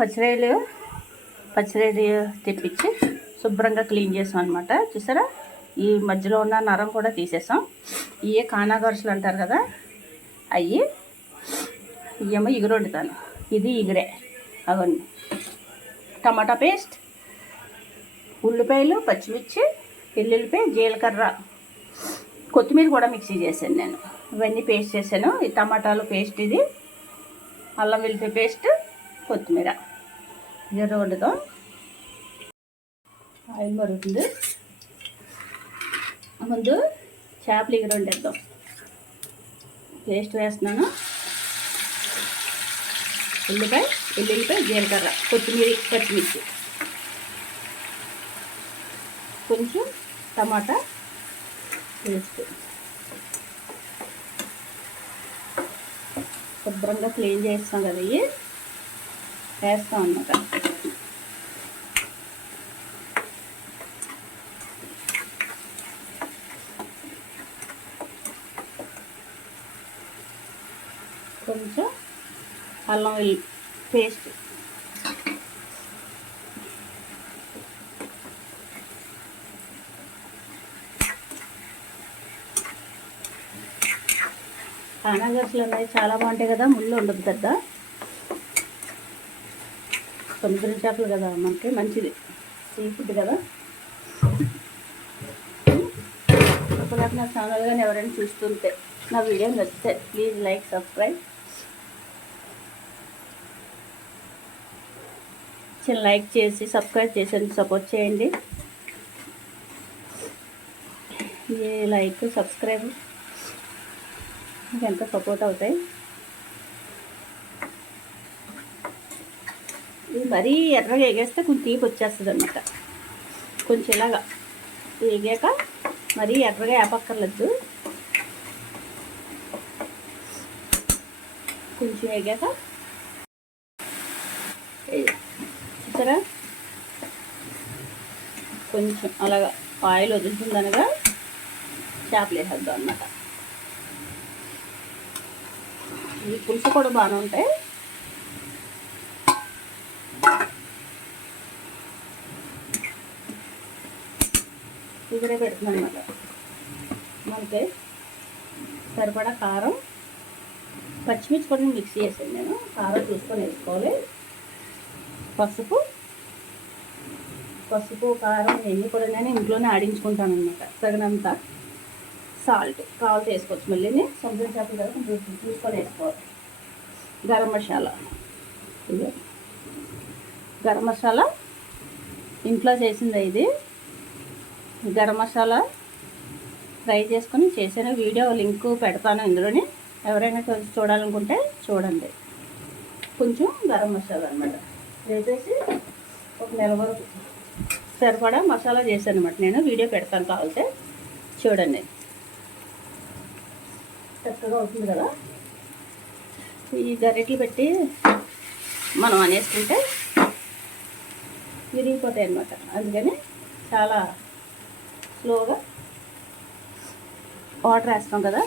పచ్చిరాయలు పచ్చిరాయలు తెప్పించి శుభ్రంగా క్లీన్ చేసాం అనమాట చూసారా? ఈ మధ్యలో ఉన్న నరం కూడా తీసేసాం. ఇవే కానాగరుసలు అంటారు కదా? అవి ఇవేమో ఇగురు వండుతాను. ఇది ఇగురే. అవన్నీ టమాటా పేస్ట్ ఉల్లిపాయలు పచ్చిమిర్చి వెల్లుల్లిపాయ జీలకర్ర. కొత్తిమీర కూడా మిక్సీ చేశాను నేను. ఇవన్నీ పేస్ట్ చేశాను. ఈ టమాటాలు పేస్ట్ ఇది. అల్లం వెల్లిపాయ పేస్ట్ కొత్తిమీర. జీర వండుతాం ఆయిల్ మరుగుతుంది. ముందు చేపలు ఇగురు వండేద్దాం. పేస్ట్ వేస్తున్నాను. ఉల్లిపాయ వెల్లుల్లిపాయ జీలకర్ర కొత్తిమీర పచ్చిమిర్చి. కొంచెం టమాటా పేస్ట్. శుభ్రంగా క్లీన్ చేస్తాం కదా ఇవి. వేస్తాం అన్నమాట. కొంచెం అల్లం వెల్లి పేస్ట్. కానాగర్సులు ఉన్నాయి చాలా బాగుంటాయి కదా ముళ్ళు ఉండదు పెద్ద. సముద్రం చేపలు కదా మనకి మంచిది. సీ ఫుడ్ కదా. ఇప్పుడు నా ఛానల్ కానీ ఎవరైనా చూస్తుంటే నా వీడియో నచ్చితే ప్లీజ్ లైక్ సబ్స్క్రైబ్. చిన్న లైక్ చేసి సబ్స్క్రైబ్ చేసేందుకు సపోర్ట్ చేయండి. ఏ లైక్ సబ్స్క్రైబ్ మీకు ఎంతో సపోర్ట్ అవుతాయి. ఇది మరీ ఎర్రగా ఎగేస్తే కొంచెం తీపి వచ్చేస్తుంది అనమాట కొంచెం ఇలాగా ఎగాక మరీ ఎర్రగా ఏపక్కర్లేదు. కొంచెం ఎగాక చూసారా కొంచెం అలాగా ఆయిల్ వదులుతుందనగా చేపలు వేసేద్దాం అన్నమాట. ఈ పులుసు కూడా బాగానే ఉంటాయి. ఇక్కడే పెడుతున్నాను అనమాట మనకి సరిపడా కారం పచ్చిమిర్చి కూడా మిక్స్ చేసాను నేను. కారం చూసుకొని వేసుకోవాలి. పసుపు పసుపు కారం ఇవన్నీ కూడా నేను ఇంట్లోనే ఆడించుకుంటాను అనమాట తగినంత సాల్ట్ కావాల్సి వేసుకోవచ్చు. మళ్ళీ సముద్రం చేపలు కదా కొంచెం చూసుకొని వేసుకోవాలి. గరం మసాలా. గరం మసాలా. ఇంట్లో చేసింది ఇది. గరం మసాలా ఫ్రై చేసుకొని చేసిన వీడియో లింక్ పెడతాను ఇందులోని. ఎవరైనా కొంచెం చూడాలనుకుంటే చూడండి. కొంచెం గరం మసాలా అనమాట వేసేసి ఒక నెల వరకు సరిపడా మసాలా చేశాను అనమాట నేను. వీడియో పెడతాను కావాలంటే చూడండి. చక్కగా అవుతుంది కదా? ఈ గరిటలు పెట్టి మనం అనేసుకుంటే విరిగిపోతాయి అన్నమాట. అందుకని చాలా స్లోగా వాటర్ వేస్తాం కదా?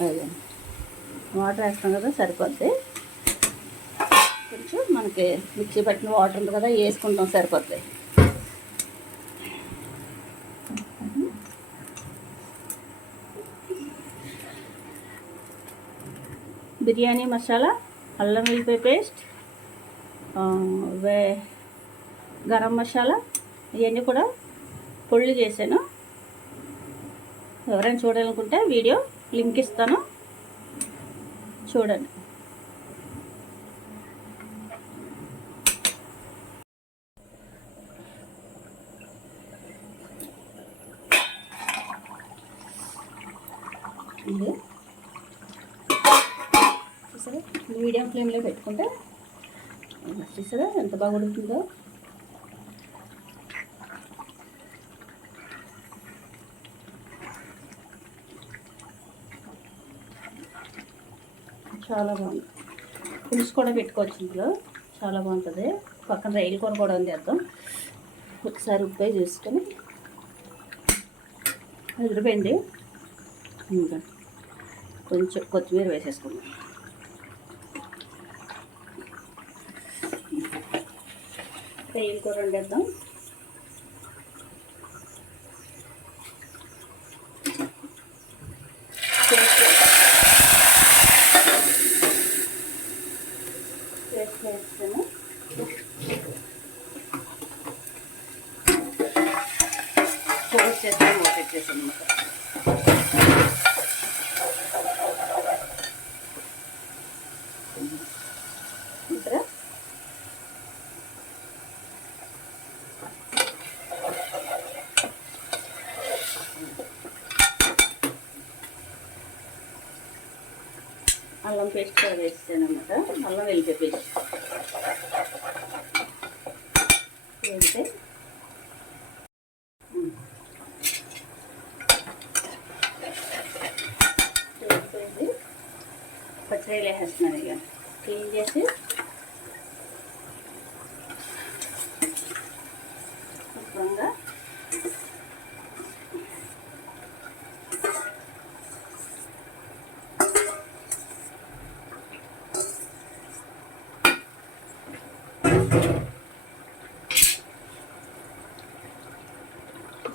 అదే. వాటర్ వేస్తాం కదా సరిపోద్ది. కొంచెం మనకి మిక్సీ పట్టిన వాటర్ ఉంది కదా వేసుకుంటాం సరిపోతుంది. బిర్యానీ మసాలా అల్లం వెల్లిపాయ పేస్ట్ వే గరం మసాలా ఇవన్నీ కూడా పొళ్ళు చేశాను. ఎవరైనా చూడాలనుకుంటే వీడియో లింక్ ఇస్తాను. చూడండి ఇది చూసారా మీడియం ఫ్లేమ్లో పెట్టుకుంటే చూసారా ఎంత బాగా ఉడుకుతుందో చాలా బాగుంది. పులుసు కూడా పెట్టుకోవచ్చు ఇందులో. చాలా బాగుంటుంది. పక్కన రైలు కూర కూడా ఉంది అర్థం. ఒకసారి ఉప్పు చూసుకొని ఎదిరిపోయింది ఇంకా కొంచెం కొత్తిమీర వేసేసుకుందాం. రొయ్యల కూర వండేద్దాం. పేస్ట్ వేస్తాను చేస్తాను మూత అల్లం పేస్ట్ కూడా వేస్తాను అనమాట అల్లం వెల్లిపాయ పేస్ట్. వేస్తే పచ్చడి వేసేస్తున్నాను ఇక. క్లీన్ చేసి శుభ్రంగా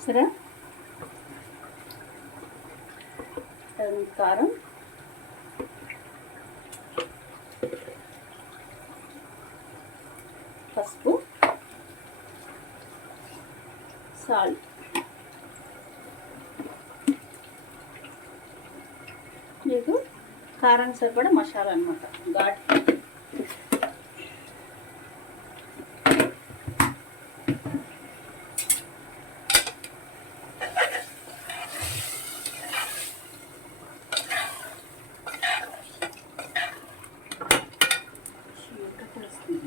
సరే తగినంత కారం పసుపు సాల్ట్ మీకు కారం సరిపడా మసాలా అనమాట ఘాట్.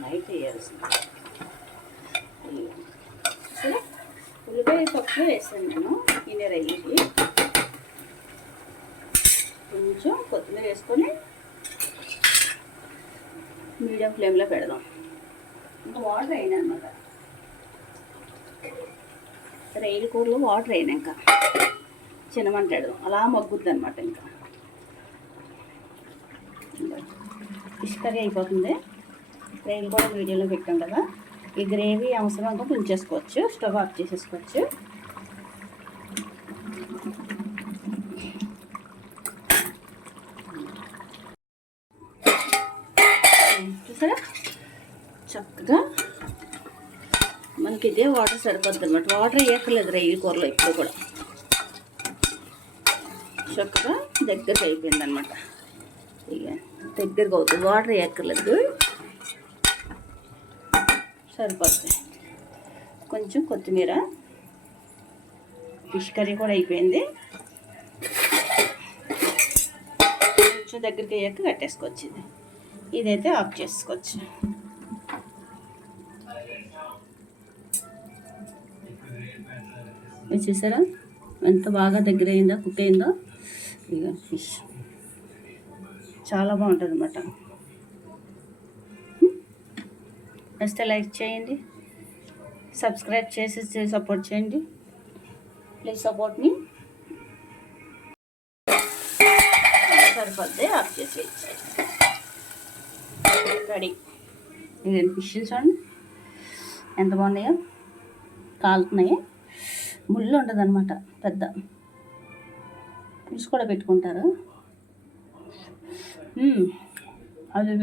లైట్ వేయాల్సింది. సరే ఉల్లిపాయ వేసాను నేను. ఇన్ని అయ్యేది కొంచెం కొత్తిమీర వేసుకొని మీడియం ఫ్లేమ్లో పెడదాం. ఇంకా వాటర్ అయినా అనమాట రైలు కూరలో వాటర్ అయినాక చిన్నమంట పెడదాం అలా మగ్గుద్ది అనమాట ఇంకా. ఫిష్ అయిపోతుంది. రైలు కూడా మీడియంలో పెట్టాం కదా. ఈ గ్రేవీ అవసరం అనుకుంటే ఉంచేసుకోవచ్చు స్టవ్ ఆఫ్ చేసేసుకోవచ్చు. చూసారా? చక్కగా మనకి ఇదే వాటర్ సరిపోద్ది అనమాట వాటర్ వేయక్కర్లేదు రైలు కూరలో ఇప్పుడు కూడా. చక్కగా దగ్గరకు అయిపోయింది అనమాట ఇక దగ్గరకు అవుతుంది. వాటర్ వేయక్కర్లేదు. సరిపోతుంది. కొంచెం కొత్తిమీర ఫిష్ కర్రీ కూడా అయిపోయింది. కొంచెం దగ్గరికి అయ్యాక కట్టేసుకోవచ్చు ఇది ఇదైతే ఆఫ్ చేసుకోవచ్చు. చూసారా? ఎంత బాగా దగ్గర అయిందో కుక్ అయిందో. ఇక ఫిష్. చాలా బాగుంటుంది అన్నమాట. నచ్చితే లైక్ చేయండి. సబ్స్క్రైబ్ చేసి సపోర్ట్ చేయండి. ప్లీజ్ సపోర్ట్ మీ. సరిపోతే ఆఫ్ చేసి రెడీ. ఇది ఫిష్ చూడండి. ఎంత బాగున్నాయో? కాలుతున్నాయి. ముళ్ళు ఉండదు అనమాట పెద్ద. పులుసు కూడా పెట్టుకుంటారు. అది